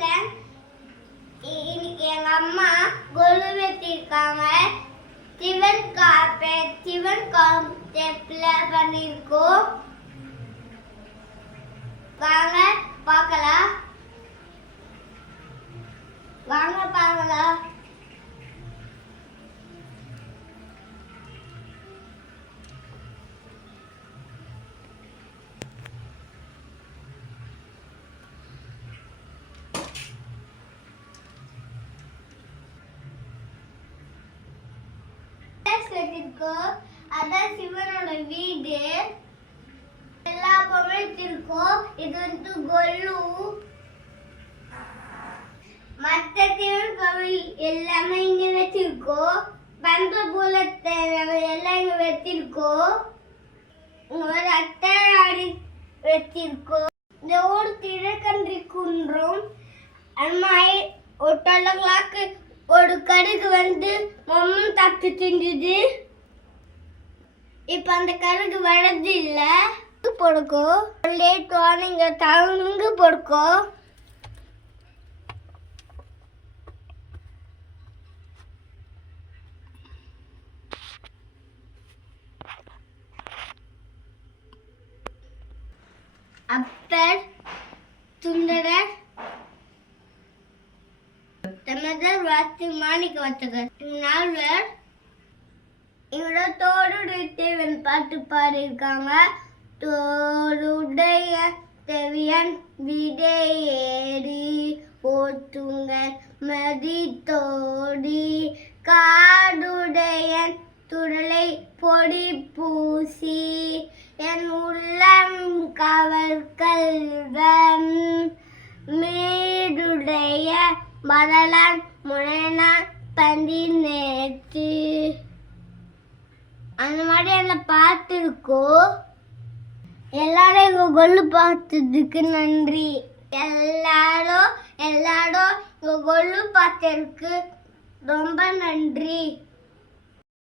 Friend, இன்னைக்கு எங்க அம்மா கொலு வெட்டிருக்காங்க. சிவன் கான்செப்ட்ல பண்ணிருக்கோம். வாங்க பார்க்கலாம். அதான் சிவனோட வீடு. எல்லா பொம்மையும் இருக்கும். இது வந்து கொல்லு. மற்ற சிவன் பொம்மை எல்லாமே இங்க வச்சிருக்கோம். பண்ற போல எல்லாம் இங்க வச்சிருக்கோம். இங்க ஒரு அட்டை வச்சிருக்கோம். இந்த ஊர் திரக்கன்றி குன்றும் அம்மாய் ஒரு 12 o'clock ஒரு கடுகு வந்து மொம்மம் தப்பு செஞ்சுது. இப்ப அந்த கடுகு வளர்ந்து இல்ல பொடுக்கோ லேட் வாங்க தங்கு பொடுக்கோ. அப்பர் சுந்தரர் தமதர் வாஸ்து மாணிக்க வச்சகர் நால்வர் இவரோட தோடுடைய பாட்டு பாடியிருக்காங்க. தோடுடைய தெவியன் விடையேறி போற்றுங்கன் மதி தோடி காடுடையன் துடலை பொடி பூசி என் உள்ளம் கவர்கல்வன் மேடுடைய மரலான் முனைனான் பந்தி நேற்று. அந்த மாதிரி என்ன பார்த்துருக்கோம். எல்லாரும் எங்க கொல்லு பார்த்ததுக்கு நன்றி. எல்லாரும் எங்க கொல்லு பார்த்ததுக்கு ரொம்ப நன்றி.